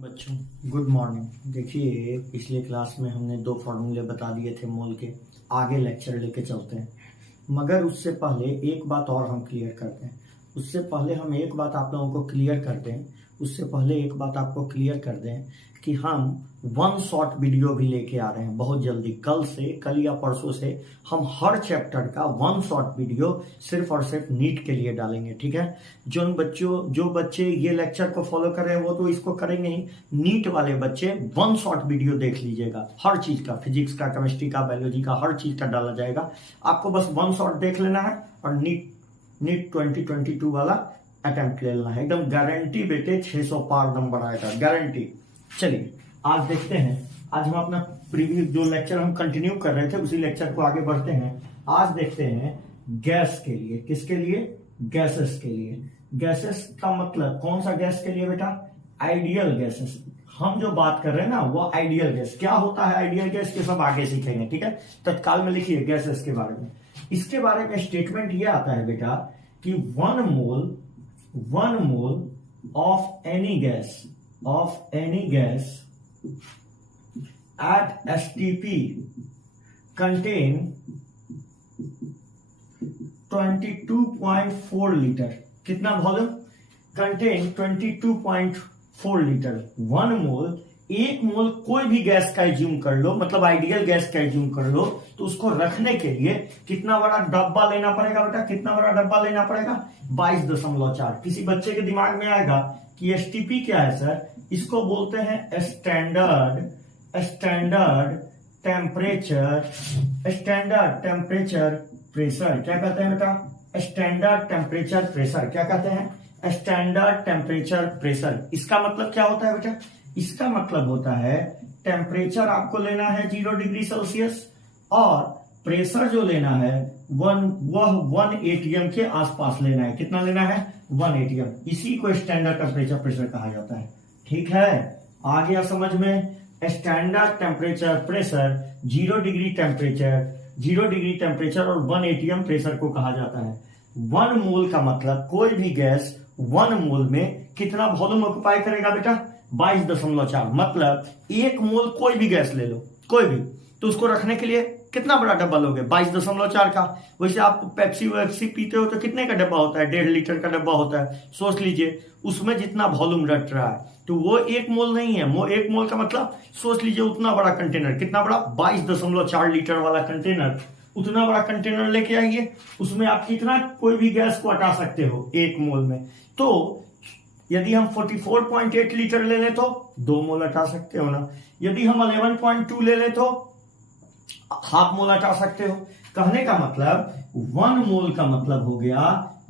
बच्चों good morning. देखिए पिछले क्लास में हमने दो फार्मूले बता दिए थे मोल के। आगे लेक्चर लेके चलते हैं, मगर उससे पहले एक बात और हम क्लियर करते हैं। उससे पहले हम एक बात आप लोगों को क्लियर कर दें उससे पहले एक बात आपको क्लियर कर दें कि हम वन शॉट वीडियो भी लेके आ रहे हैं बहुत जल्दी। कल या परसों से हम हर चैप्टर का वन शॉट वीडियो सिर्फ और सिर्फ नीट के लिए डालेंगे, ठीक है। जो बच्चे ये लेक्चर को फॉलो कर रहे हैं वो तो इसको करेंगे ही। नीट वाले बच्चे वन शॉट वीडियो देख लीजिएगा, हर चीज का, फिजिक्स का, केमिस्ट्री का, बायोलॉजी का, हर चीज का डाला जाएगा। आपको बस वन शॉट देख लेना है और नीट 2022 वाला अटेम्प्ट ले लेना है। एकदम गारंटी बेटे 600 पार नंबर आएगा, गारंटी। चलिए आज देखते हैं। आज हम अपना प्रीवियस जो लेक्चर हम कंटिन्यू कर रहे थे उसी लेक्चर को आगे बढ़ते हैं। आज देखते हैं गैस के लिए। किसके लिए? गैसेस के लिए। गैसेस का मतलब कौन सा गैस के लिए बेटा? Ideal gases. हम जो बात कर रहे हैं ना वो आइडियल गैस। क्या होता है आइडियल गैस के सब आगे सीखेंगे, ठीक है। तत्काल में लिखिए गैसेस के बारे में। इसके बारे में स्टेटमेंट ये आता है बेटा कि one mole of any gas at STP contain 22.4 litre. कितना volume? Contain 22.4 litre. One mole, एक मोल कोई भी गैस का एज्यूम कर लो, मतलब आइडियल गैस का एज्यूम कर लो, तो उसको रखने के लिए कितना बड़ा डब्बा लेना पड़ेगा बेटा? कितना बड़ा डब्बा लेना पड़ेगा? 22.4। किसी बच्चे के दिमाग में आएगा कि एसटीपी क्या है सर? इसको बोलते हैं स्टैंडर्ड टेम्परेचर प्रेशर। क्या कहते हैं बेटा? Standard temperature pressure. क्या कहते हैं? Standard temperature pressure. इसका मतलब क्या होता है बेटा? इसका मतलब होता है टेम्परेचर आपको लेना है 0 डिग्री सेल्सियस और प्रेशर जो लेना है वह 1 atm के आसपास लेना है। कितना लेना है? 1 atm। इसी को स्टैंडर्ड टेम्परेचर प्रेशर कहा जाता है, ठीक है। आ गया समझ में? Standard temperature pressure 0 degree temperature और 1 atm प्रेशर को कहा जाता है। 1 मोल का मतलब कोई भी गैस 1 मोल में कितना वॉल्यूम ऑक्युपाई करेगा बेटा? 22.4। मतलब 1 मोल कोई भी गैस ले लो, कोई भी, तो उसको रखने के लिए कितना बड़ा डब्बा लोगे? 22.4 का। वैसे आप पेप्सी वेप्सी पीते हो तो कितने का डब्बा होता है? 1.5 लीटर का डब्बा होता है। सोच लीजिए उसमें जितना वॉल्यूम रट रहा है तो वो 1 मोल नहीं है। 1 मोल का मतलब सोच लीजिए उतना बड़ा कंटेनर। कितना बड़ा? 22.4 लीटर वाला कंटेनर। उतना बड़ा कंटेनर लेके आइए, उसमें आप कितना कोई भी गैस को हटा सकते हो 1 मोल में। तो यदि हम 44.8 लीटर ले लें तो 2 मोल हटा सकते हो ना। यदि हम 11.2 ले लें तो हाफ मोल हटा सकते हो। कहने का मतलब 1 मोल का मतलब हो गया,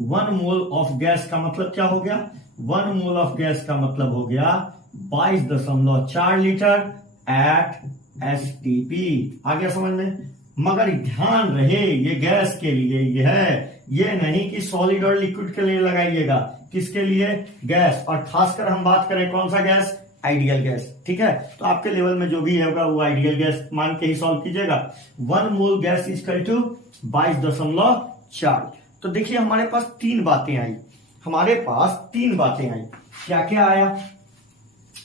1 मोल ऑफ गैस का मतलब क्या हो गया? 1 मोल ऑफ गैस का मतलब हो गया 22.4 लीटर एट STP। आ गया समझ में? मगर ध्यान रहे ये गैस के लिए ये है, ये नहीं कि सॉलिड और लिक्विड के लिए लगाइएगा। किसके लिए? गैस। और खासकर हम बात करें कौन सा गैस? आइडियल गैस, ठीक है। तो आपके लेवल में जो भी होगा वो आइडियल गैस मान के ही सॉल्व कीजिएगा। 1 mole gas is equal to 22.4। तो देखिए हमारे पास 3 बातें आई। क्या क्या आया?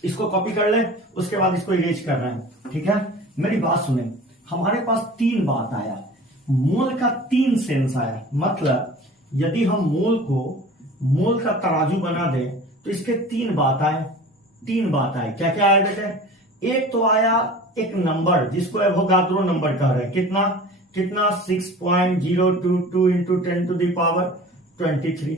इसको कॉपी कर ले, उसके बाद इसको इरेज कर रहे हैं, ठीक है। मेरी बात सुने, हमारे पास 3 बात आया। मोल का 3 सेंस आया। मतलब यदि हम मोल का तराजू बना दे तो इसके 3 बात आए। क्या क्या आया बेटे? एक तो आया एक नंबर जिसको एवोगाद्रो नंबर कह रहे हैं। कितना 6.022 इंटू 10 टू द पावर 23।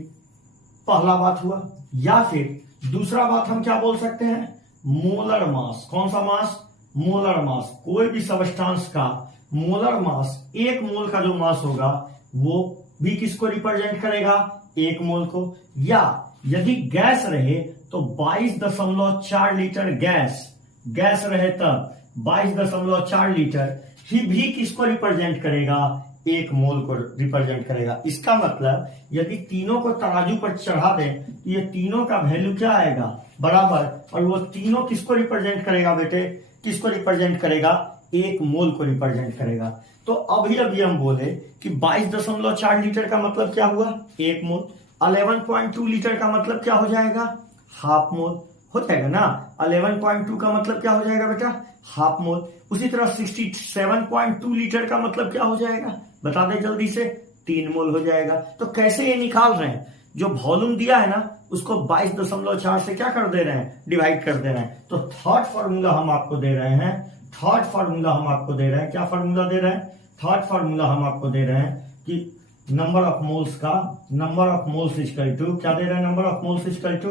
पहला बात हुआ। या फिर दूसरा बात हम क्या बोल सकते हैं? Molar mass. कौन सा मास? Molar mass. कोई भी सबस्टांस का मोलर मास, 1 मोल का जो मास होगा वो भी किसको रिप्रेजेंट करेगा? 1 मोल को। या यदि गैस रहे तो 22.4 लीटर गैस रहे तब 22.4 लीटर ही भी किसको रिप्रेजेंट करेगा? 1 मोल को रिप्रेजेंट करेगा। इसका मतलब यदि तीनों को तराजू पर चढ़ा दें तो ये तीनों का वैल्यू क्या आएगा? बराबर। और वो तीनों किसको रिप्रेजेंट करेगा बेटे? किसको रिप्रेजेंट करेगा? 1 मोल को रिप्रेजेंट करेगा। तो अभी हम बोले कि 22.4 लीटर का मतलब क्या हुआ? 1 मोल। 11.2 लीटर का मतलब क्या हो जाएगा? हाफ मोल हो जाएगा ना। 11.2 का मतलब क्या हो जाएगा बेटा, हाफ मोल। उसी तरह 67.2 लीटर का मतलब क्या हो जाएगा, बता दे जल्दी से, 3 मोल हो जाएगा। तो कैसे ये निकाल रहे हैं, जो वॉल्यूम दिया है ना उसको 22.4 से क्या कर दे रहे हैं, डिवाइड कर दे रहे हैं। तो थर्ड फार्मूला हम आपको दे रहे हैं, थर्ड फार्मूला हम आपको दे रहे हैं, क्या फार्मूला दे रहे हैं, थर्ड फार्मूला हम आपको दे रहे हैं कि नंबर ऑफ मोल्स का, number of moles equal to क्या दे रहे हैं, number of moles equal to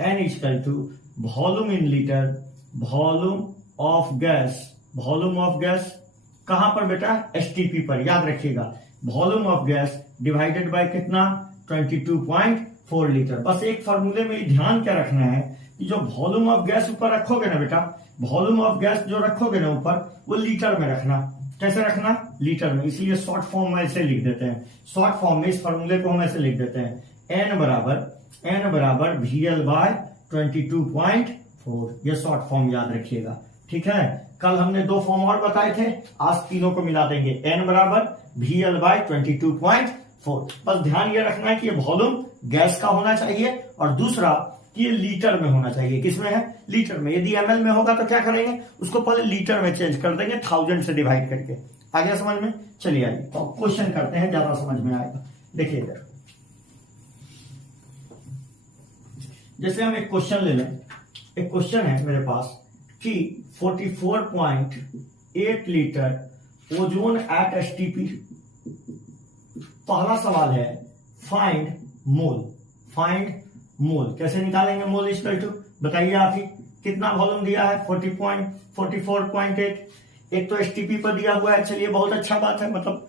N equal to volume in litre, volume of gas, volume of gas कहां पर बेटा, एसटीपी पर, याद रखिएगा, volume of gas divided by कितना, 22.4 लीटर। बस एक फार्मूले में ध्यान क्या रखना है कि जो वॉल्यूम ऑफ गैस ऊपर रखोगे ना बेटा, वॉल्यूम ऑफ गैस जो रखोगे ना ऊपर, वो लीटर में रखना। कैसे रखना, लीटर में। इसलिए शॉर्ट फॉर्म में ऐसे लिख देते हैं, शॉर्ट फॉर्म में इस फार्मूले को हम ऐसे लिख देते हैं, एन बराबर VL बाय 22.4। ये शॉर्ट फॉर्म याद रखिएगा, ठीक है। कल हमने 2 फॉर्म और बताए थे, आज तीनों को मिला देंगे, एन बराबर VL बाय 22.4। बस ध्यान ये रखना है कि ये वॉल्यूम गैस का होना चाहिए, और दूसरा कि ये लीटर में होना चाहिए। किसमें है, लीटर में। यदि ml में होगा तो क्या करेंगे, उसको पहले लीटर में चेंज कर देंगे, 1000 से डिवाइड करके। आ गया समझ में, चलिए आइए तो क्वेश्चन करते हैं, ज्यादा समझ में आएगा। देखिए इधर, जैसे हम एक क्वेश्चन ले लें, एक क्वेश्चन है मेरे पास कि 44.8 लीटर ओजोन एट एसटीपी। पहला सवाल है फाइंड मोल, फाइंड मोल। कैसे निकालेंगे मोल इक्वल टू, बताइए आप ही, कितना वॉल्यूम दिया है, 44.8। एक तो एसटीपी पर दिया हुआ है, चलिए बहुत अच्छा बात है, मतलब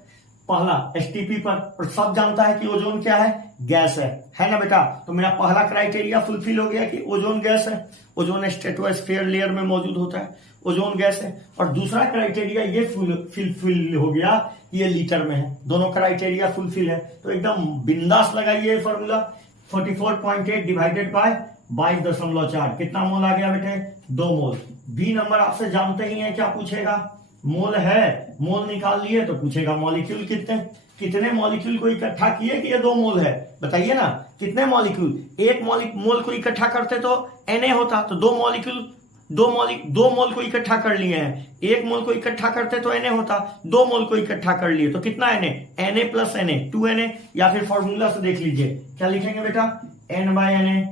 पहला एसटीपी पर, और सब जानता है कि ओजोन क्या है, गैस है ना बेटा। तो मेरा पहला क्राइटेरिया फुलफिल हो गया कि ओजोन गैस है, ओजोन स्ट्रेटोस्फीयर लेयर में मौजूद होता है, ओजोन गैस है। और दूसरा क्राइटेरिया ये फुलफिल हो गया, ये लीटर में है। दोनों क्राइटेरिया फुलफिल है, तो एकदम बिंदास लगाइए फॉर्मूला, 44.8 डिवाइडेड बाय 22.4, कितना मोल आ गया बेटे, 2 मोल। बी नंबर आपसे जानते ही हैं, क्या पूछेगा, मोल है, मोल निकाल लिए तो पूछेगा मॉलिक्यूल कितने, कितने मॉलिक्यूल को इकट्ठा किए कि ये 2 मोल है, बताइए ना, कितने मॉलिक्यूल। एक मोल को इकट्ठा करते तो Na होता, तो 2 मोल को इकट्ठा कर लिए हैं। 1 मोल को इकट्ठा करते तो Na होता, 2 मोल को इकट्ठा कर लिए तो कितना Na प्लस Na, 2Na। या फिर फॉर्मूला से देख लीजिए, क्या लिखेंगे बेटा, N बाय Na।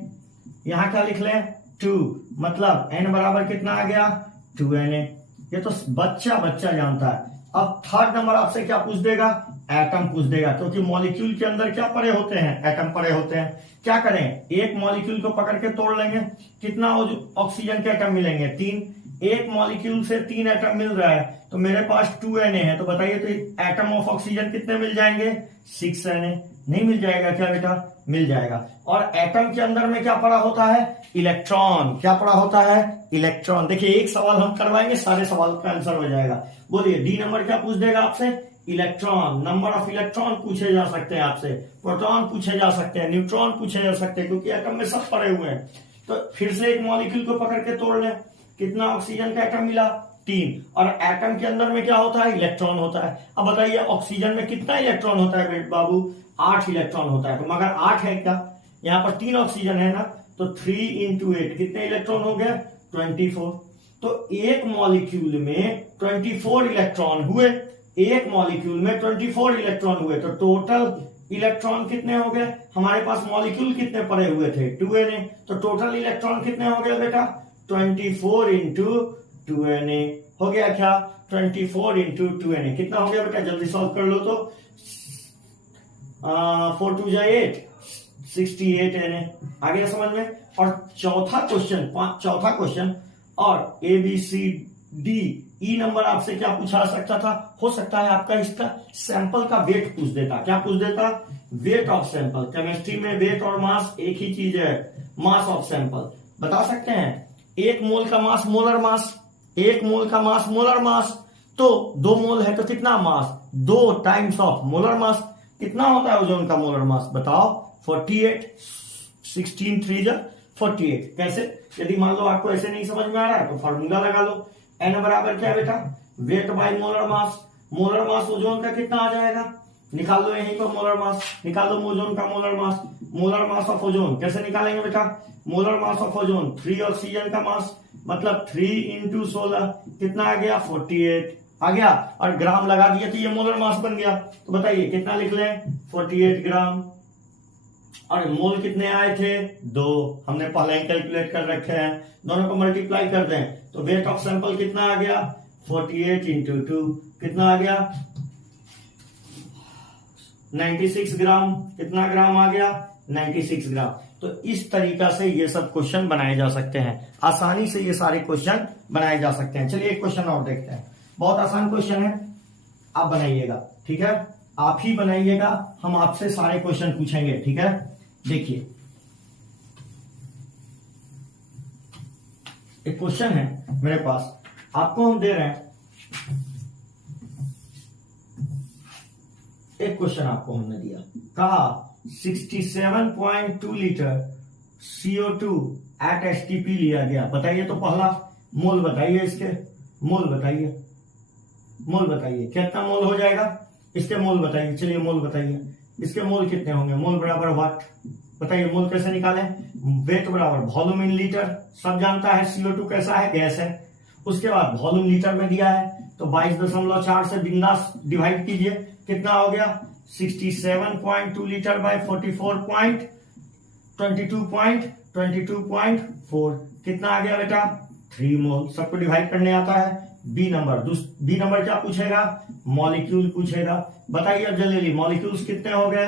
यहां क्या लिख लें, 2, मतलब N बराबर कितना आ गया, 2Na। ये तो बच्चा जानता है। अब थर्ड नंबर आपसे क्या पूछ देगा, एटम पूछ देगा, क्योंकि मॉलिक्यूल के अंदर क्या पड़े होते हैं, एटम पड़े होते हैं। क्या करें, एक मॉलिक्यूल को पकड़ के तोड़ लेंगे, कितना ऑक्सीजन के एटम मिलेंगे, 3। एक मॉलिक्यूल से 3 एटम मिल रहा है, तो मेरे पास 2Na है, तो बताइए तो एटम ऑफ ऑक्सीजन कितने मिल जाएंगे, 6Na। नहीं मिल जाएगा क्या बेटा, मिल जाएगा। और एटम के अंदर में क्या पड़ा होता है, इलेक्ट्रॉन। क्या पड़ा होता है, इलेक्ट्रॉन। देखिए एक सवाल हम करवाएंगे, सारे सवाल का आंसर हो जाएगा। बोलिए डी नंबर क्या पूछ देगा आपसे, इलेक्ट्रॉन। नंबर ऑफ इलेक्ट्रॉन पूछे जा सकते हैं आपसे, प्रोटॉन पूछे जा सकते हैं, न्यूट्रॉन पूछे जा सकते हैं, क्योंकि एटम में सब पड़े हुए हैं। तो फिर से एक मॉलिक्यूल को पकड़ के तोड़ लें, कितना ऑक्सीजन का एटम मिला, 3। और एटम के अंदर में क्या होता है, इलेक्ट्रॉन होता है। अब बताइए ऑक्सीजन में कितना इलेक्ट्रॉन होता है बेट बाबू, 8 इलेक्ट्रॉन होता है। तो मगर 8 है क्या, यहाँ पर 3 ऑक्सीजन है ना, तो 3 into 8 कितने इलेक्ट्रॉन हो गए, 24। तो एक मॉलिक्यूल में 24 इलेक्ट्रॉन हुए, एक मॉलिक्यूल में 24 इलेक्ट्रॉन हुए, तो टोटल इलेक्ट्रॉन कितने हो गए, हमारे पास मॉलिक्यूल कितने पड़े हुए थे, 2Na। तो टोटल इलेक्ट्रॉन कितने हो गए बेटा, 24 into 2Na हो गया क्या, 24 into 2Na कितना हो गया बेटा, जल्दी सॉल्व कर लो तो 4 2 जा 8, 68 Na। आ गया समझ में। और चौथा क्वेश्चन और ABCD ई नंबर आपसे क्या पूछा सकता था, हो सकता है आपका इसका सैंपल का वेट पूछ देता। क्या पूछ देता, वेट ऑफ सैंपल। केमिस्ट्री में वेट और मास एक ही चीज है, मास ऑफ सैंपल। बता सकते हैं 1 मोल का मास मोलर मास, 1 मोल का मास मोलर मास, तो 2 मोल है तो कितना मास, 2 टाइम्स ऑफ मोलर मास। कितना होता है ओजोन का मोलर मास, बताओ, 48, 16 3 जा 48। कैसे, यदि मान लो आपको ऐसे नहीं समझ में आ रहा है तो फॉर्मूला लगा लो, एन बराबर क्या बेटा, wait by molar mass. Molar mass ozone का कितना आ जाएगा, निकाल लो यहीं पर मोलर मास, निकाल लो ओजोन का molar mass. Molar mass of ozone कैसे निकालेंगे बेटा, molar mass of ozone 3 oxygen का मास मतलब 3 इंटू 16 कितना आ गया 48 आ गया, और ग्राम लगा दिया तो ये मोलर मास बन गया। तो बताइए कितना लिख लें 48 ग्राम, और मोल कितने आए थे 2, हमने पहले ही कैलकुलेट कर रखे हैं, दोनों को मल्टीप्लाई कर दें तो वेट ऑफ सैंपल कितना आ गया 48 इंटू 2 कितना आ गया 96 ग्राम, कितना ग्राम आ गया 96 ग्राम। तो इस तरीका से ये सब क्वेश्चन बनाए जा सकते हैं, आसानी से ये सारे क्वेश्चन बनाए जा सकते हैं। चलिए एक क्वेश्चन और देखते हैं, बहुत आसान क्वेश्चन है, आप बनाइएगा, ठीक है, आप ही बनाइएगा, हम आपसे सारे क्वेश्चन पूछेंगे, ठीक है। देखिए एक क्वेश्चन है मेरे पास, आपको हम दे रहे हैं, एक क्वेश्चन आपको हमने दिया, कहा 67.2 लीटर CO2 एट STP लिया गया। बताइए तो पहला मोल बताइए, इसके मोल बताइए, मोल बताइए कितना मोल हो जाएगा, इसके मोल बताइए। चलिए मोल बताइए, इसके मोल कितने होंगे, मोल बराबर वाट, बताइए मोल कैसे निकालें, वेट बराबर वॉल्यूम इन लीटर, सब जानता है CO2 कैसा है, गैस है। उसके बाद वॉल्यूम लीटर में दिया है तो 22.4 से बिंदास डिवाइड कीजिए, कितना हो गया 67.2 लीटर बाय 44.22.4 कितना आ गया बेटा 3 मोल। सबको डिवाइड करने आता है। बी नंबर क्या पूछेगा, मॉलिक्यूल पूछेगा। बताइए अब जल्दी, मॉलिक्यूल्स कितने हो गए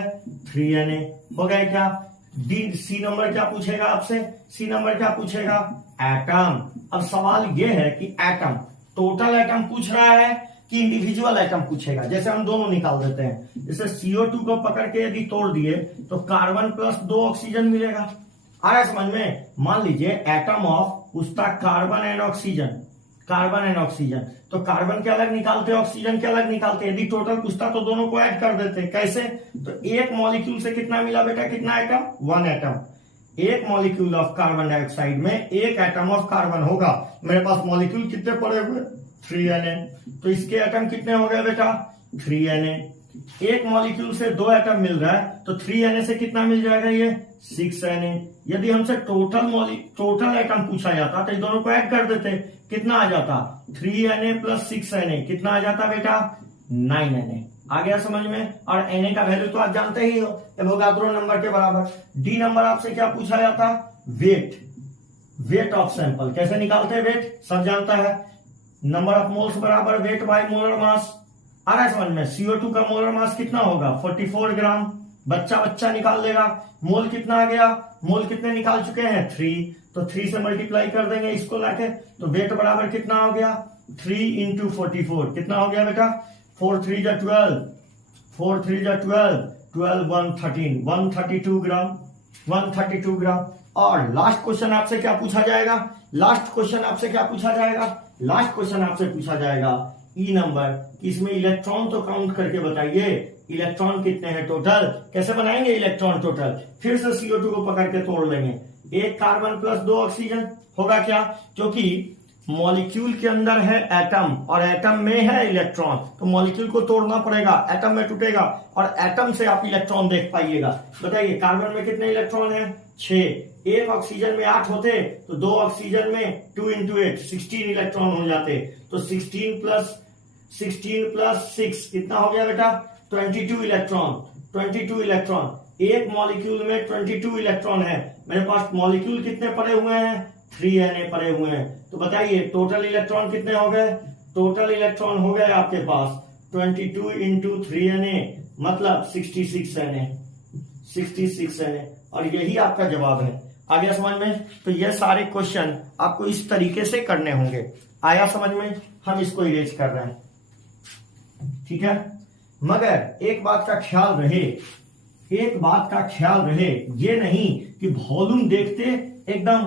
3Na हो गए क्या। सी नंबर क्या पूछेगा आपसे, सी नंबर क्या पूछेगा एटम। अब सवाल ये है कि एटम, टोटल एटम पूछ रहा है कि इंडिविजुअल एटम पूछेगा। जैसे हम दोनों निकाल देते हैं, जैसे CO2 को पकड़ के यदि तोड़ दिए तो कार्बन प्लस 2 ऑक्सीजन मिलेगा। आया समझ में। मान लीजिए एटम ऑफ उसका carbon and oxygen, carbon and oxygen, तो कार्बन के अलग निकालते, ऑक्सीजन के अलग निकालते। यदि टोटल पूछता तो दोनों को ऐड कर देते। कैसे, तो एक मॉलिक्यूल से कितना मिला बेटा, कितना एटम 1 एटम। एक मॉलिक्यूल ऑफ कार्बन डाइऑक्साइड में एक एटम ऑफ कार्बन होगा। मेरे पास मॉलिक्यूल कितने पड़े हुए 3Na, तो इसके एटम कितने हो गए बेटा 3Na। एक मॉलिक्यूल से 2 एटम मिल रहा है तो 3Na से कितना मिल जाएगा ये 6Na। यदि हमसे टोटल एटम पूछा जाता तो इन दोनों को ऐड कर देते, कितना आ जाता 3Na प्लस 6Na, कितना आ जाता बेटा 9Na। आ गया समझ में। और Na का वैल्यू तो आप जानते ही हो, एवोगाड्रो नंबर के बराबर। डी नंबर आपसे क्या पूछा जाता, वेट, वेट ऑफ सैंपल। कैसे निकालते हैं वेट, सब जानता है, नंबर ऑफ मोल्स बराबर वेट बाय मोलर मास। आ रहा है समझ में। CO2 का मोलर मास कितना होगा 44 ग्राम, बच्चा निकाल लेगा। मोल कितना आ गया, मोल कितने निकाल चुके हैं 3, तो 3 से मल्टीप्लाई कर देंगे इसको लाके, तो वेट बराबर कितना हो गया 3 इंटू 44, कितना हो गया बेटा 4 3 जा 12, 4 3 जा 12, 12 113, 132 ग्राम, 132 ग्राम। और लास्ट क्वेश्चन आपसे क्या पूछा जाएगा, लास्ट क्वेश्चन आपसे क्या पूछा जाएगा, लास्ट क्वेश्चन आपसे पूछा जाएगा ई नंबर, इसमें इलेक्ट्रॉन तो काउंट करके बताइए, इलेक्ट्रॉन कितने हैं टोटल। कैसे बनाएंगे इलेक्ट्रॉन टोटल, फिर से CO2 को पकड़ के तोड़ लेंगे। एक कार्बन प्लस 2 ऑक्सीजन होगा क्या, क्योंकि मॉलिक्यूल के अंदर है एटम और एटम में है इलेक्ट्रॉन, तो मॉलिक्यूल को तोड़ना पड़ेगा, एटम में टूटेगा और एटम से आप इलेक्ट्रॉन देख पाइएगा। बताइए कार्बन में कितने इलेक्ट्रॉन है 6, एक ऑक्सीजन में 8 होते तो 2 ऑक्सीजन में 2 इंटू 8 16 इलेक्ट्रॉन हो जाते, तो 16 प्लस 6 कितना हो गया बेटा 22 इलेक्ट्रॉन, 22 इलेक्ट्रॉन। एक मॉलिक्यूल में 22 इलेक्ट्रॉन है, मेरे पास मॉलिक्यूल कितने पड़े हुए हैं 3Na पड़े हुए हैं, तो बताइए टोटल इलेक्ट्रॉन कितने हो गए, टोटल इलेक्ट्रॉन हो गए आपके पास 22 इंटू 3Na मतलब 66Na, 66Na, और यही आपका जवाब है। आ गया समझ में। तो ये सारे क्वेश्चन आपको इस तरीके से करने होंगे। आया समझ में, हम इसको इरेज कर रहे हैं, ठीक है। मगर एक बात का ख्याल रहे, एक बात का ख्याल रहे, ये नहीं कि वॉल्यूम देखते एकदम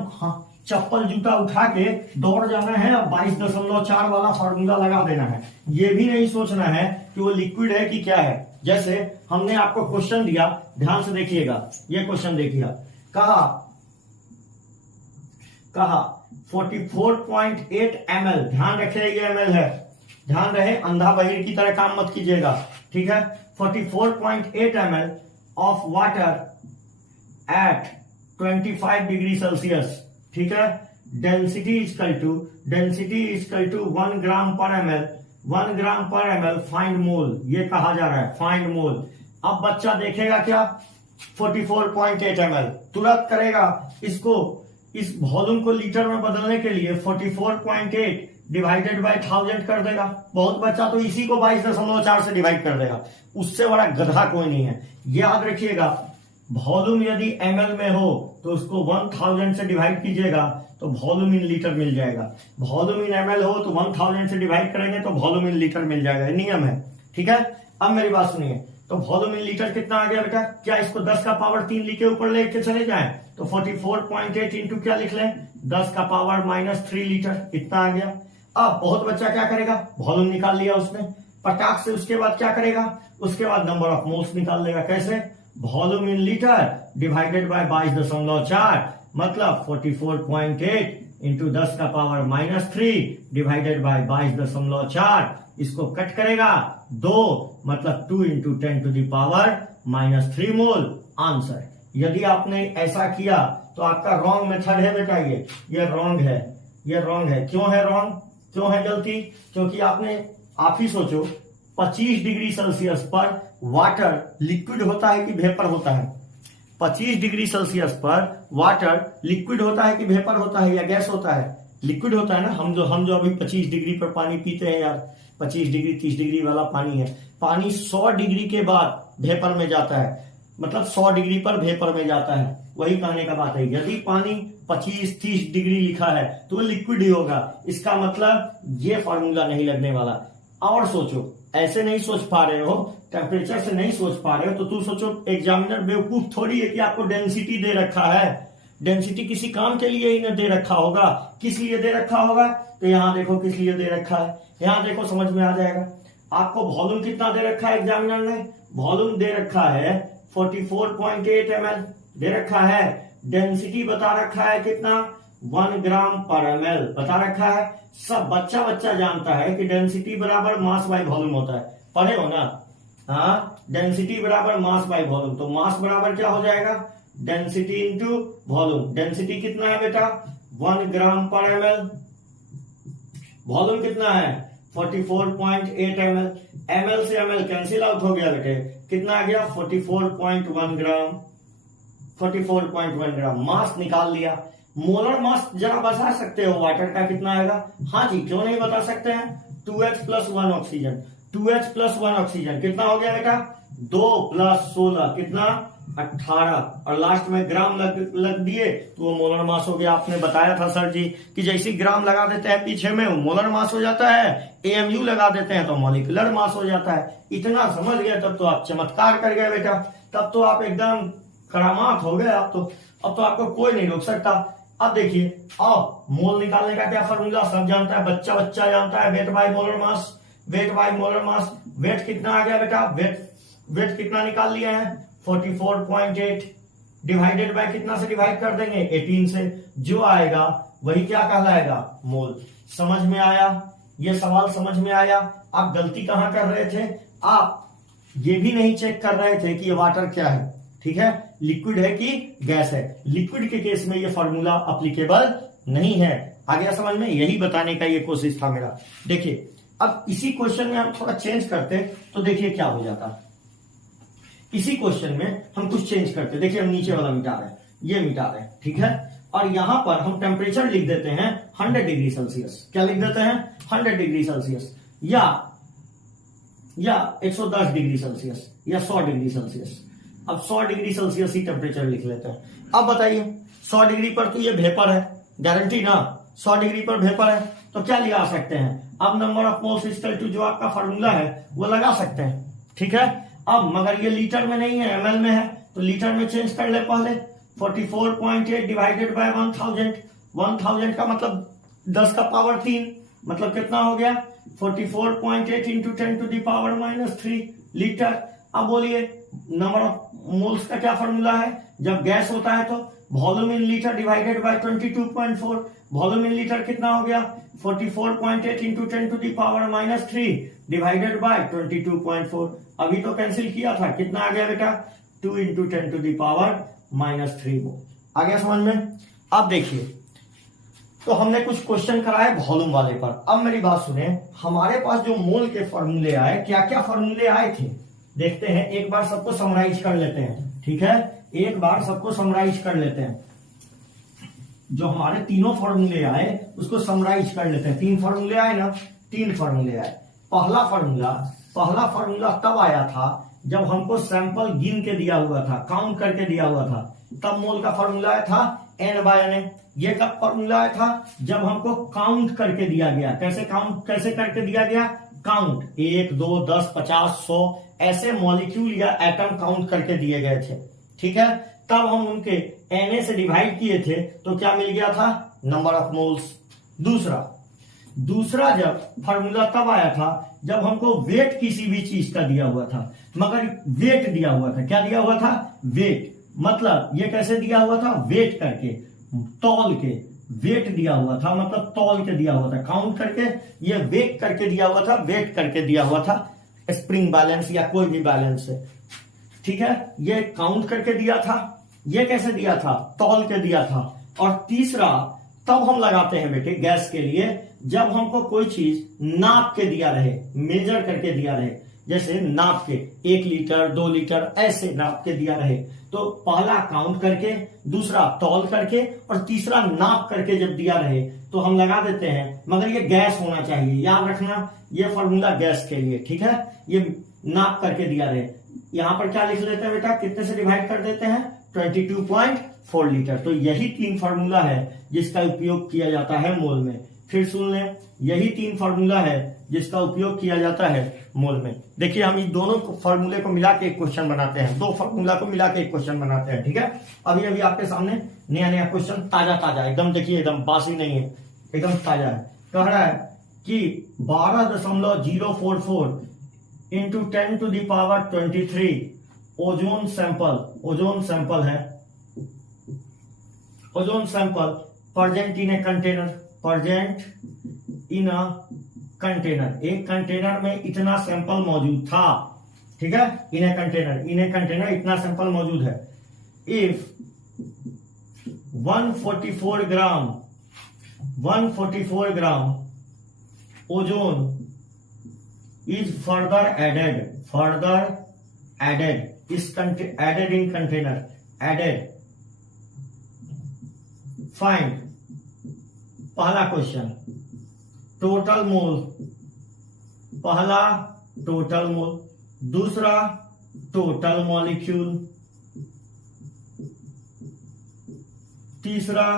चप्पल जूता उठा के दौड़ जाना है और 22.4 वाला फॉर्मूला लगा देना है। ये भी नहीं सोचना है कि वो लिक्विड है कि क्या है। जैसे हमने आपको क्वेश्चन दिया, ध्यान से देखिएगा, ये क्वेश्चन देखिए, कहा 44.8 ml, ध्यान रखिए ये ml है, ध्यान रहे, अंधा बहिर की तरह काम मत कीजिएगा, ठीक है। 44.8 ml of water at 25 degree Celsius, ठीक है, डेंसिटी इजकल टू 1 ग्राम पर एमएल, 1 ग्राम पर एमएल फाइंड मोल, ये कहा जा रहा है फाइंड मोल। अब बच्चा देखेगा क्या 44.8 ml, तुरंत करेगा इसको, इस वॉल्यूम को लीटर में बदलने के लिए 44.8 डिवाइडेड बाय 1000 कर देगा। बहुत बच्चा तो इसी को 22.4 से डिवाइड कर देगा, उससे बड़ा गधा कोई नहीं है। याद रखिएगा वॉल्यूम यदि ml में हो तो उसको 1000 से डिवाइड कीजिएगा तो वॉल्यूम इन लीटर मिल जाएगा। वॉल्यूम इन ml हो तो 1000 से डिवाइड करेंगे तो वॉल्यूम इन लीटर मिल जाएगा, नियम है। ठीक है, अब मेरी बात सुनिए, तो वॉल्यूम इन लीटर कितना आ गया बेटा? क्या इसको 10 का पावर 3 लिखे ऊपर लेके चले जाएं तो 44.8 इंटू क्या लिख लें, 10 का पावर -3 लीटर, इतना आ गया। अब बहुत बच्चा क्या करेगा, वॉल्यूम निकाल लिया उसने पटाख से, उसके बाद क्या करेगा, उसके बाद नंबर ऑफ मोल्स निकाल लेगा। कैसे? Volume in litre divided by 22.4 मतलब 44.8 इंटू 10 का पावर -3 डिवाइडेड बाय 22.4, इसको कट करेगा 2 मतलब 2 into 10 to the power -3 mole answer. यदि आपने ऐसा किया तो आपका रॉन्ग मेथड है बेटा, ये रॉन्ग है, ये रॉन्ग है। क्यों है रॉन्ग, क्यों है गलती? क्योंकि आप ही सोचो 25 डिग्री सेल्सियस पर वाटर लिक्विड होता है कि वेपर होता है? 25 डिग्री सेल्सियस पर वाटर लिक्विड होता है कि वेपर होता है या गैस होता है? लिक्विड होता है ना। हम जो अभी 25 डिग्री पर पानी पीते हैं यार, 25 डिग्री 30 डिग्री वाला पानी है, पानी 100 डिग्री के बाद वेपर में जाता है, मतलब 100 डिग्री पर वेपर में जाता है। वही कहने का बात है, यदि पानी 25-30 डिग्री लिखा है तो वो लिक्विड ही होगा। इसका मतलब ये फॉर्मूला नहीं लगने वाला। और सोचो, ऐसे नहीं सोच पा रहे हो, टेम्परेचर से नहीं सोच पा रहे हो तो तू सोचो एग्जामिनर बेवकूफ थोड़ी है कि आपको डेंसिटी दे रखा है। डेंसिटी किसी काम के लिए ही न दे रखा होगा। किस लिए दे रखा होगा? तो यहां देखो किस लिए दे रखा है, यहां देखो समझ में आ जाएगा। आपको वॉल्यूम कितना दे रखा है एग्जामिनर ने? वॉल्यूम दे रखा है 44.8 ml दे रखा है। डेंसिटी बता रखा है कितना, 1 ग्राम पर ml बता रखा है। सब बच्चा जानता है कि डेंसिटी बराबर मास बाय वॉल्यूम होता है, पढ़े हो ना? हाँ, डेंसिटी बराबर मास बाय वॉल्यूम, तो मास बराबर क्या हो जाएगा, डेंसिटी इंटू वॉल्यूम। डेंसिटी कितना है बेटा, 1 ग्राम पर ml। वॉल्यूम कितना है, 44.8 ml। ml से ml कैंसिल आउट हो गया बेटे, कितना आ गया 44.1 ग्राम। 44.1 ग्राम मास निकाल लिया। मोलर मास जरा बता सकते हो वाटर का कितना आएगा? हाँ जी, क्यों नहीं बता सकते हैं? 2H + 1 ऑक्सीजन, 2H + 1 ऑक्सीजन कितना हो गया बेटा, 2 + 16 कितना, 18, और लास्ट में ग्राम लग दिए तो वो मोलर मास हो गया। आपने बताया था सर जी कि जैसे ग्राम लगा देते हैं पीछे में वो मोलर मास हो जाता है, AMU लगा देते हैं तो मॉलिक्यूलर मास हो जाता है। इतना समझ गए तब तो आप चमत्कार कर गए बेटा, तब तो आप एकदम करामात हो गए। अब तो आपको कोई नहीं रोक सकता। अब देखिए, अब मोल निकालने का क्या फॉर्मूला सब जानता है, बच्चा जानता है, weight by molar mass. Weight by molar mass, weight कितना आ गया बेटा, वेट कितना निकाल लिया है 44.8 डिवाइडेड बाय कितना से डिवाइड कर देंगे 18 से, जो आएगा वही क्या कहलाएगा, मोल। समझ में आया? ये सवाल समझ में आया? आप गलती कहां कर रहे थे, आप ये भी नहीं चेक कर रहे थे कि ये वाटर क्या है, ठीक है, लिक्विड है कि गैस है। लिक्विड के केस में ये फॉर्मूला अप्लीकेबल नहीं है। आ गया समझ में? यही बताने का ये कोशिश था मेरा। देखिए, अब इसी क्वेश्चन में हम थोड़ा चेंज करते तो देखिए क्या हो जाता। इसी क्वेश्चन में हम कुछ चेंज करते, देखिए हम नीचे वाला मिटा रहे हैं, ये मिटा रहे हैं, ठीक है, और यहां पर हम टेम्परेचर लिख देते हैं 100 डिग्री सेल्सियस। क्या लिख देते हैं, 100 डिग्री सेल्सियस, या 110 डिग्री सेल्सियस, या 100 डिग्री सेल्सियस। अब 100 डिग्री सेल्सियस ही टेम्परेचर लिख लेते हैं। अब बताइए 100 डिग्री पर तो ये वेपर है, गारंटी ना, 100 डिग्री पर वेपर है तो क्या लगा सकते हैं, अब number of moles equal to जो आपका फॉर्मूला है वो लगा सकते हैं, ठीक है। अब मगर ये लीटर में नहीं है, ml में है, तो लीटर में चेंज कर ले पहले। 44.8 डिवाइडेड बाय 1000, 1000 का मतलब 10 का पावर 3, मतलब कितना हो गया 44.8 into 10 to the power -3 litre. अब बोलिए नंबर ऑफ मोल्स का क्या फॉर्मूला है, जब गैस होता है तो volume in litre divided by 22.4। Volume in litre कितना हो गया 44.8 into 10 to the power -3 divided by 22.4। अभी तो कैंसिल किया था, कितना आ गया बेटा 2 इंटू 10 टू द पावर -3 मोल। आ गया समझ में? अब देखिए तो हमने कुछ क्वेश्चन कराए वॉल्यूम वाले पर। अब मेरी बात सुने, हमारे पास जो मोल के फॉर्मूले आए, क्या क्या फॉर्मूले आए थे देखते हैं, एक बार सबको समराइज कर लेते हैं। ठीक है, एक बार सबको समराइज कर लेते हैं। जो हमारे तीनों फॉर्मूले आए उसको समराइज कर लेते हैं। 3 फॉर्मूले आए ना, 3 फॉर्मूले आए। पहला फॉर्मूला तब आया था जब हमको सैंपल गिन के दिया हुआ था, काउंट करके दिया हुआ था, तब मोल का फॉर्मूला आया था n/n। ये कब फॉर्मूला आया था? जब हमको काउंट करके दिया गया। कैसे करके दिया गया? काउंट 1 2 10 50 100 ऐसे मॉलिक्यूल या एटम काउंट करके दिए गए थे। ठीक है, तब हम उनके Na से डिवाइड किए थे तो क्या मिल गया था? Number of moles. दूसरा जब फॉर्मूला तब आया था जब हमको वेट किसी भी चीज का दिया हुआ था, मगर वेट दिया हुआ था। क्या दिया हुआ था? वेट। मतलब ये कैसे दिया हुआ था? वेट करके, तौल के। वेट दिया हुआ था मतलब तौल के दिया हुआ था, काउंट करके। ये वेट करके दिया हुआ था, वेट करके दिया हुआ था, स्प्रिंग बैलेंस या कोई भी बैलेंस से। ठीक है, ये काउंट करके दिया था। ये कैसे दिया था? तौल के दिया था। और तीसरा तब हम लगाते हैं बेटे गैस के लिए जब हमको कोई चीज नाप के दिया रहे, मेजर करके दिया रहे। जैसे नाप के 1 लीटर 2 लीटर ऐसे नाप के दिया रहे, तो पहला काउंट करके, दूसरा तौल करके और तीसरा नाप करके जब दिया रहे तो हम लगा देते हैं। मगर ये गैस होना चाहिए, याद रखना, ये फॉर्मूला गैस के लिए। ठीक है, ये नाप करके दिया रहे। यहां पर क्या लिख लेते हैं बेटा? कितने से डिवाइड कर देते हैं? 22.4 लीटर। तो यही 3 फॉर्मूला है जिसका उपयोग किया जाता है मोल में। फिर सुन लें, यही 3 फॉर्मूला है जिसका उपयोग किया जाता है मोल में। देखिए, हम इन दोनों फॉर्मूले को मिला के एक क्वेश्चन बनाते हैं, 2 फॉर्मूला को मिला के एक क्वेश्चन बनाते हैं। ठीक है, अभी आपके सामने नया क्वेश्चन, ताजा एकदम। देखिए, एकदम बासी नहीं है, एकदम ताजा है। कह रहा है कि 12.044 इंटू 10⁻23 ओजोन सैंपल है। Ozone sample present in a container. एक कंटेनर में इतना सैंपल मौजूद था। ठीक है, इन ए कंटेनर इतना सैंपल मौजूद है। If 144 gram ozone is further added in container, find. पहला क्वेश्चन टोटल मोल, पहला टोटल मोल, दूसरा टोटल मॉलिक्यूल, तीसरा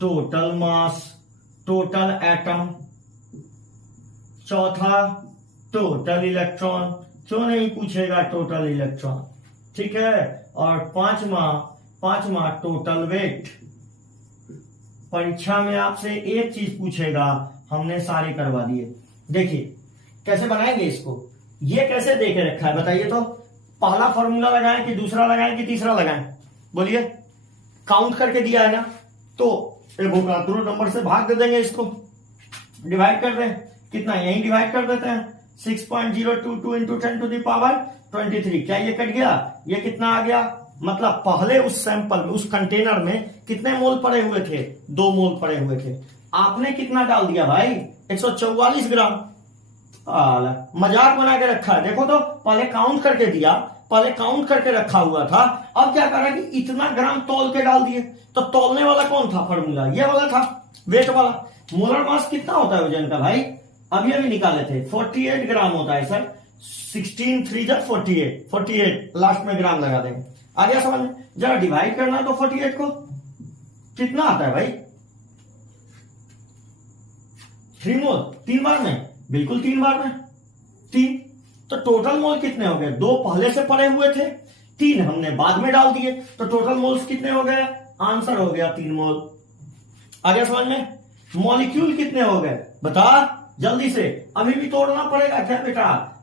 टोटल मास, टोटल एटम, चौथा टोटल इलेक्ट्रॉन। क्यों नहीं पूछेगा टोटल इलेक्ट्रॉन? ठीक है, और पांचवा टोटल वेट। परीक्षा में आपसे एक चीज पूछेगा, हमने सारे करवा दिए। देखिए कैसे बनाएंगे इसको, ये कैसे दे के रखा है बताइए तो। पहला फॉर्मूला लगाएं कि दूसरा लगाएं कि तीसरा लगाएं? बोलिए। काउंट करके दिया है ना, तो एवोगाद्रो नंबर से भाग दे देंगे, इसको डिवाइड कर दें। कितना? यही डिवाइड कर देते हैं, 6.022 इंटू 10⁻23। क्या ये कट गया? ये कितना आ गया? मतलब पहले उस सैंपल में, उस कंटेनर में कितने मोल पड़े हुए थे? 2 मोल पड़े हुए थे। आपने कितना डाल दिया भाई? 144 ग्राम। मजाक बना के रखा है। देखो तो, पहले काउंट करके दिया, पहले काउंट करके रखा हुआ था, अब क्या करा कि इतना ग्राम तौल के डाल दिए। तो तौलने वाला कौन था? फॉर्मूला ये वाला था, वेट वाला। मोलर मास कितना होता है वजन का भाई? अभी निकाले थे, 48 ग्राम होता है सर। 16 3 48 लास्ट में ग्राम लगा देंगे। आ गया समझ में? जरा डिवाइड करना तो 48 को कितना आता है भाई? 3 मोल 3 बार में, बिल्कुल 3 बार में 3। तो टोटल मोल कितने हो गए? 2 पहले से पड़े हुए थे, 3 हमने बाद में डाल दिए, तो टोटल मोल्स कितने हो गए? आंसर हो गया 3 मोल। आ गया समझ में? मॉलिक्यूल कितने हो गए बता जल्दी से। अभी भी तोड़ना पड़ेगा क्या बेटा?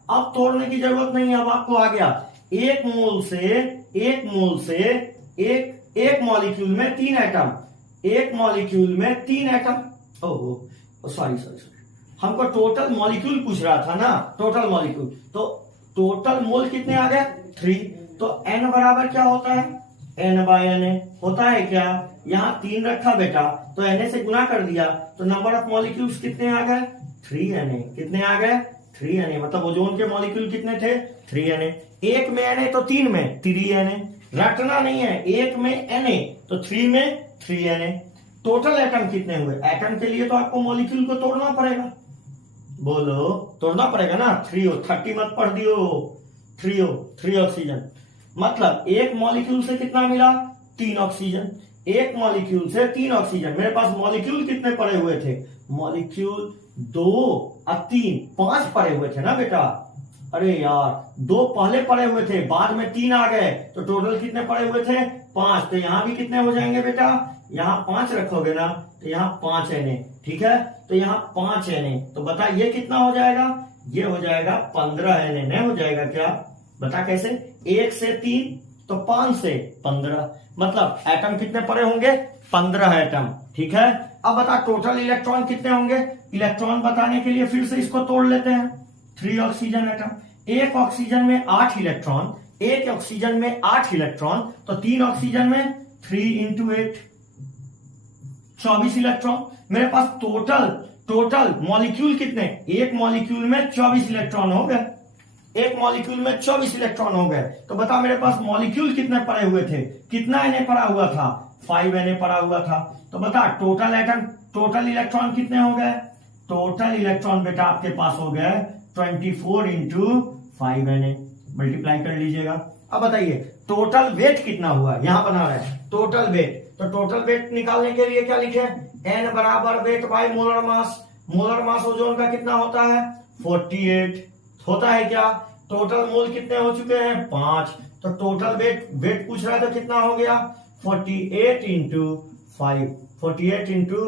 अब तोड़ने की जरूरत नहीं है, अब आपको आ गया। एक मोल से एक मॉलिक्यूल में 3 एटम, एक मॉलिक्यूल में 3 एटम। ओह सॉरी, हमको टोटल मॉलिक्यूल पूछ रहा था ना, टोटल मॉलिक्यूल। तो टोटल मोल कितने आ गए? 3। तो n बराबर क्या होता है? Na होता है क्या, यहाँ 3 रखा बेटा तो Na से गुना कर दिया तो नंबर ऑफ मॉलिक्यूल्स कितने आ गए 3Na। कितने आ गए 3Na, मतलब ओजोन के मॉलिक्यूल कितने थे 3Na। एक में Na तो 3 में 3Na, रटना नहीं है, एक में Na तो 3 में 3Na। टोटल एटम कितने हुए, एटम के लिए तो आपको मॉलिक्यूल को तोड़ना पड़ेगा, बोलो तोड़ना पड़ेगा ना। 30 मत पढ़ दियो, 3 ऑक्सीजन, मतलब एक मॉलिक्यूल से कितना मिला 3 ऑक्सीजन, एक मॉलिक्यूल से 3 ऑक्सीजन। मेरे पास मॉलिक्यूल कितने पड़े हुए थे, मॉलिक्यूल 2 और 3, 5 पड़े हुए थे ना बेटा। अरे यार 2 पहले पड़े हुए थे, बाद में 3 आ गए, तो टोटल कितने पड़े हुए थे 5। तो यहां भी कितने हो जाएंगे बेटा, यहाँ 5 रखोगे ना तो यहाँ 5 Na, ठीक है, तो यहाँ 5 Na, तो बता ये कितना हो जाएगा, ये हो जाएगा 15 Na हो जाएगा क्या, बता कैसे, 1 से 3 तो 5 से 15, मतलब एटम कितने पड़े होंगे 15 एटम, ठीक है। अब बता टोटल इलेक्ट्रॉन कितने होंगे, इलेक्ट्रॉन बताने के लिए फिर से इसको तोड़ लेते हैं। 3 ऑक्सीजन एटम, एक ऑक्सीजन में 8 इलेक्ट्रॉन, एक ऑक्सीजन में 8 इलेक्ट्रॉन, तो 3 ऑक्सीजन में 3 इंटू 8 24 इलेक्ट्रॉन। मेरे पास टोटल मॉलिक्यूल कितने, एक मॉलिक्यूल में 24 इलेक्ट्रॉन हो गए, एक मॉलिक्यूल में 24 इलेक्ट्रॉन हो गए। तो बता मेरे पास मॉलिक्यूल कितने पड़े हुए थे, कितना Na पड़ा हुआ था 5 Na पड़ा हुआ था। तो बता टोटल एटम, टोटल इलेक्ट्रॉन कितने हो गए, टोटल इलेक्ट्रॉन बेटा आपके पास हो गए 24 इंटू 5 Na, मल्टीप्लाई कर लीजिएगा। अब बताइए टोटल वेट कितना हुआ, यहां बना रहे हैं टोटल वेट, तो टोटल वेट निकालने के लिए क्या लिखे, N बराबर wait by molar mass. Molar mass ozone का कितना होता है 48 होता है क्या, टोटल मोल कितने हो चुके हैं 5, तो टोटल वेट पूछ रहा है तो कितना हो गया 48 इंटू 5, 48 इंटू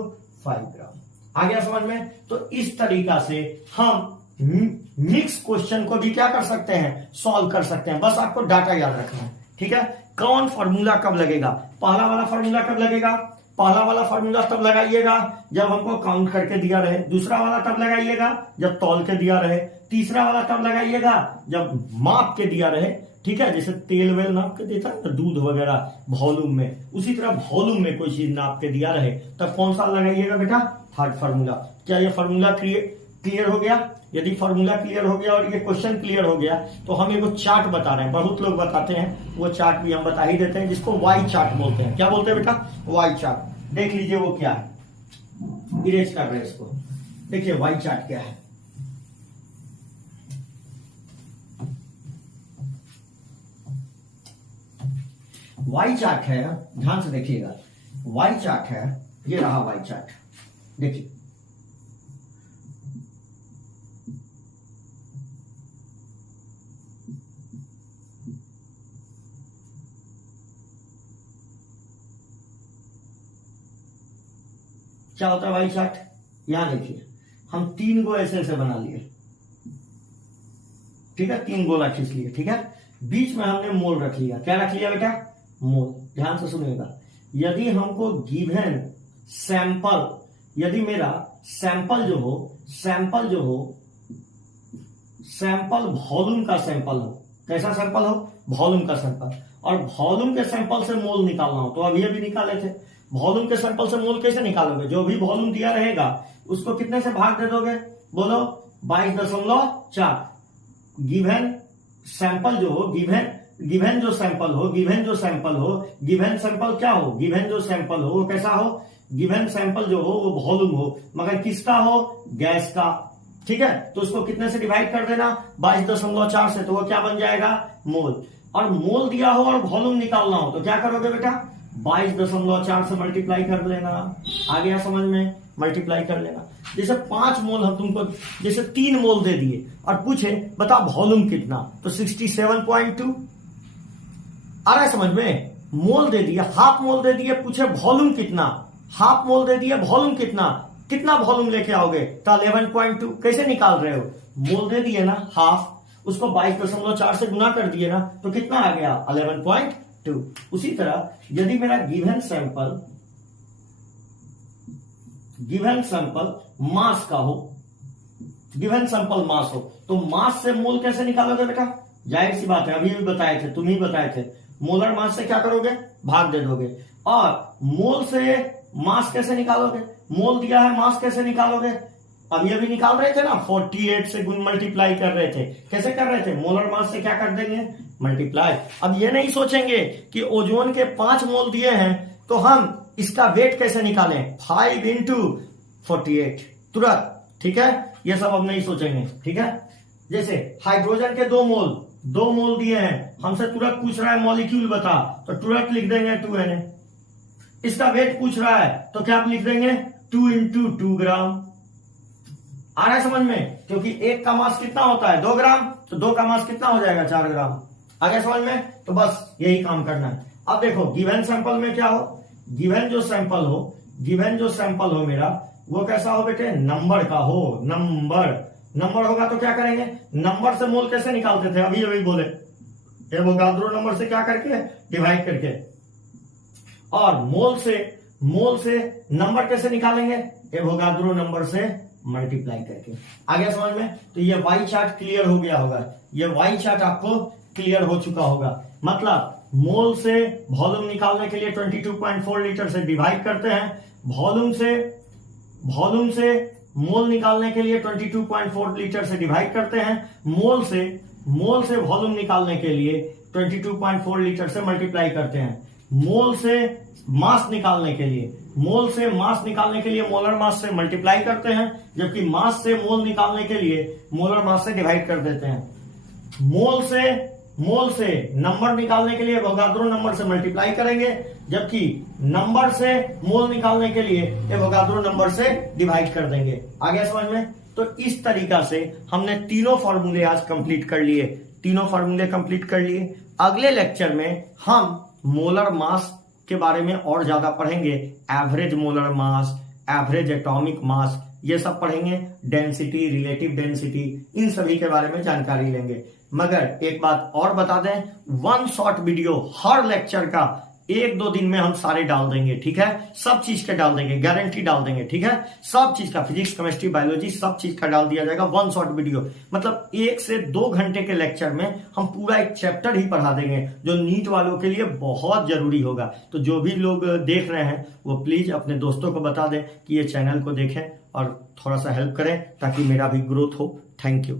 5 ग्राम। आ गया समझ में। तो इस तरीका से हम मिक्स क्वेश्चन को भी क्या कर सकते हैं, सॉल्व कर सकते हैं, बस आपको डाटा याद रखना है, ठीक है। कौन फॉर्मूला कब लगेगा, पहला वाला फॉर्मूला कब लगेगा, पहला वाला फॉर्मूला तब लगाइएगा जब हमको काउंट करके दिया रहे, दूसरा वाला तब लगाइएगा जब तौल के दिया रहे, तीसरा वाला तब लगाइएगा जब माप के दिया रहे, ठीक है। जैसे तेल वेल नाप के देता है ना, दूध वगैरह वॉल्यूम में, उसी तरह वॉल्यूम में कोई चीज नाप के दिया रहे तब कौन सा लगाइएगा बेटा, थर्ड फॉर्मूला। क्या ये फॉर्मूला क्लियर हो गया, यदि फॉर्मूला क्लियर हो गया और ये क्वेश्चन क्लियर हो गया तो हम एक चार्ट बता रहे हैं, बहुत लोग बताते हैं, वो चार्ट भी हम बता ही देते हैं, जिसको वाई चार्ट बोलते हैं। क्या बोलते हैं बेटा, वाई चार्ट। देख लीजिए वो क्या है, इरेज कर रहे हैं इसको, देखिए वाई चार्ट क्या है। वाई चार्ट है, ध्यान से देखिएगा, वाई चार्ट है, ये रहा वाई चार्ट, देखिए क्या होता है वाई चार्ट। यहां देखिए हम 3 गो ऐसे बना लिए, ठीक है, 3 गोला खींच लिए, ठीक है, बीच में हमने मोल रख लिया। क्या रख लिया बेटा, मोल। ध्यान से सुनिएगा, यदि हमको गिवन सैंपल, यदि मेरा सैंपल जो हो सैंपल वॉल्यूम का सैंपल हो, कैसा सैंपल हो, वॉल्यूम का सैंपल, और वॉल्यूम के सैंपल से मोल निकालना हो, तो अभी निकाले थे। वॉल्यूम के सैंपल से मोल कैसे निकालोगे, जो भी वॉल्यूम दिया रहेगा उसको कितने से भाग दे दोगे, बोलो 22.4। गिवन सैंपल जो हो, गिवन जो सैंपल हो, गिवन सैंपल क्या हो, गिवन जो सैंपल हो वो कैसा हो, गिवन सैंपल जो हो वो वॉल्यूम हो, मगर किसका हो, गैस का, ठीक है। तो उसको कितने से डिवाइड कर देना, 22.4 से, तो वो क्या बन जाएगा, मोल। और मोल दिया हो और वॉल्यूम निकालना हो तो क्या करोगे बेटा, 22.4 से मल्टीप्लाई कर लेना। आ गया समझ में, मल्टीप्लाई कर लेना। जैसे 5 मोल हम तुमको, जैसे 3 मोल दे दिए और पूछे बता वॉल्यूम कितना, तो 67.2 आ रहा है समझ में। मोल दे दिया, हाफ मोल दे दिए, पूछे वॉल्यूम कितना, हाफ मोल दे दिए, वॉल्यूम कितना वॉल्यूम लेके आओगे, तो 11.2। कैसे निकाल रहे हो, मोल दे दिए ना हाफ, उसको 22.4 से गुना कर दिए ना, तो कितना आ गया 11.2। उसी तरह यदि मेरा गिवन सैंपल मास का हो, गिवन सैंपल मास हो, तो मास से मोल कैसे निकालोगे बेटा, जाहिर सी बात है, अभी भी बताए थे, तुम ही बताए थे, मोलर मास से क्या करोगे भाग दे दोगे। और मोल से मास कैसे निकालोगे, मोल दिया है मास कैसे निकालोगे, अब ये भी निकाल रहे थे ना, 48 से गुण मल्टीप्लाई कर रहे थे, कैसे कर रहे थे, मोलर मास से क्या कर देंगे, मल्टीप्लाई। अब ये नहीं सोचेंगे कि ओजोन के 5 मोल दिए हैं तो हम इसका वेट कैसे निकालें, 5 इंटू 48 तुरंत, ठीक है, ये सब अब नहीं सोचेंगे, ठीक है। जैसे हाइड्रोजन के 2 मोल दिए हैं, हमसे तुरंत पूछ रहा है मॉलिक्यूल बता, तो तुरंत लिख देंगे 2Na। इसका वेट पूछ रहा है तो क्या आप लिख देंगे 2 इंटू 2 ग्राम। आ रहा है समझ में, क्योंकि एक का मास कितना होता है 2 ग्राम, तो 2 का मास कितना हो जाएगा 4 ग्राम। आ गया समझ में, तो बस यही काम करना है। अब देखो गिवन सैंपल में क्या हो, गिवन जो सैंपल हो मेरा वो कैसा हो बेटे, नंबर का हो, नंबर होगा तो क्या करेंगे, नंबर से मोल कैसे निकालते थे, अभी बोले एवोगाद्रो नंबर से क्या करके डिवाइड करके, और मोल से नंबर कैसे निकालेंगे, एवोगाद्रो नंबर से मल्टीप्लाई करके। आ गया समझ में, तो ये वाई चार्ट क्लियर हो गया होगा, ये वाई चार्ट आपको क्लियर हो चुका होगा। मतलब मोल से वॉल्यूम निकालने के लिए 22.4 लीटर से डिवाइड करते हैं, वॉल्यूम से मोल निकालने के लिए 22.4 लीटर से डिवाइड करते हैं, मोल से वॉल्यूम निकालने के लिए 22.4 लीटर से मल्टीप्लाई करते हैं, मोल से मास निकालने के लिए मोलर मास से मल्टीप्लाई करते हैं, जबकि मास से मोल निकालने के लिए मोलर मास से डिवाइड कर देते हैं। मोल से नंबर निकालने के लिए एवोगाद्रो नंबर से मल्टीप्लाई करेंगे, जबकि नंबर से मोल निकालने के लिए एवोगाद्रो नंबर से डिवाइड कर देंगे। आ गया समझ में, तो इस तरीका से हमने तीनों फॉर्मूले आज कंप्लीट कर लिए। अगले लेक्चर में हम मोलर मास के बारे में और ज्यादा पढ़ेंगे, average molar mass, average atomic mass, ये सब पढ़ेंगे, डेंसिटी, रिलेटिव डेंसिटी, इन सभी के बारे में जानकारी लेंगे। मगर एक बात और बता दें, 1 शॉर्ट वीडियो हर लेक्चर का 1-2 दिन में हम सारे डाल देंगे, ठीक है, सब चीज का डाल देंगे, गारंटी डाल देंगे, ठीक है, सब चीज का, फिजिक्स, केमिस्ट्री, बायोलॉजी, सब चीज का डाल दिया जाएगा 1 शॉर्ट वीडियो। मतलब 1 से 2 घंटे के लेक्चर में हम पूरा एक चैप्टर ही पढ़ा देंगे, जो नीट वालों के लिए बहुत जरूरी होगा। तो जो भी लोग देख रहे हैं वो प्लीज अपने दोस्तों को बता दें कि ये चैनल को देखें और थोड़ा सा हेल्प करें ताकि मेरा भी ग्रोथ हो। Thank you.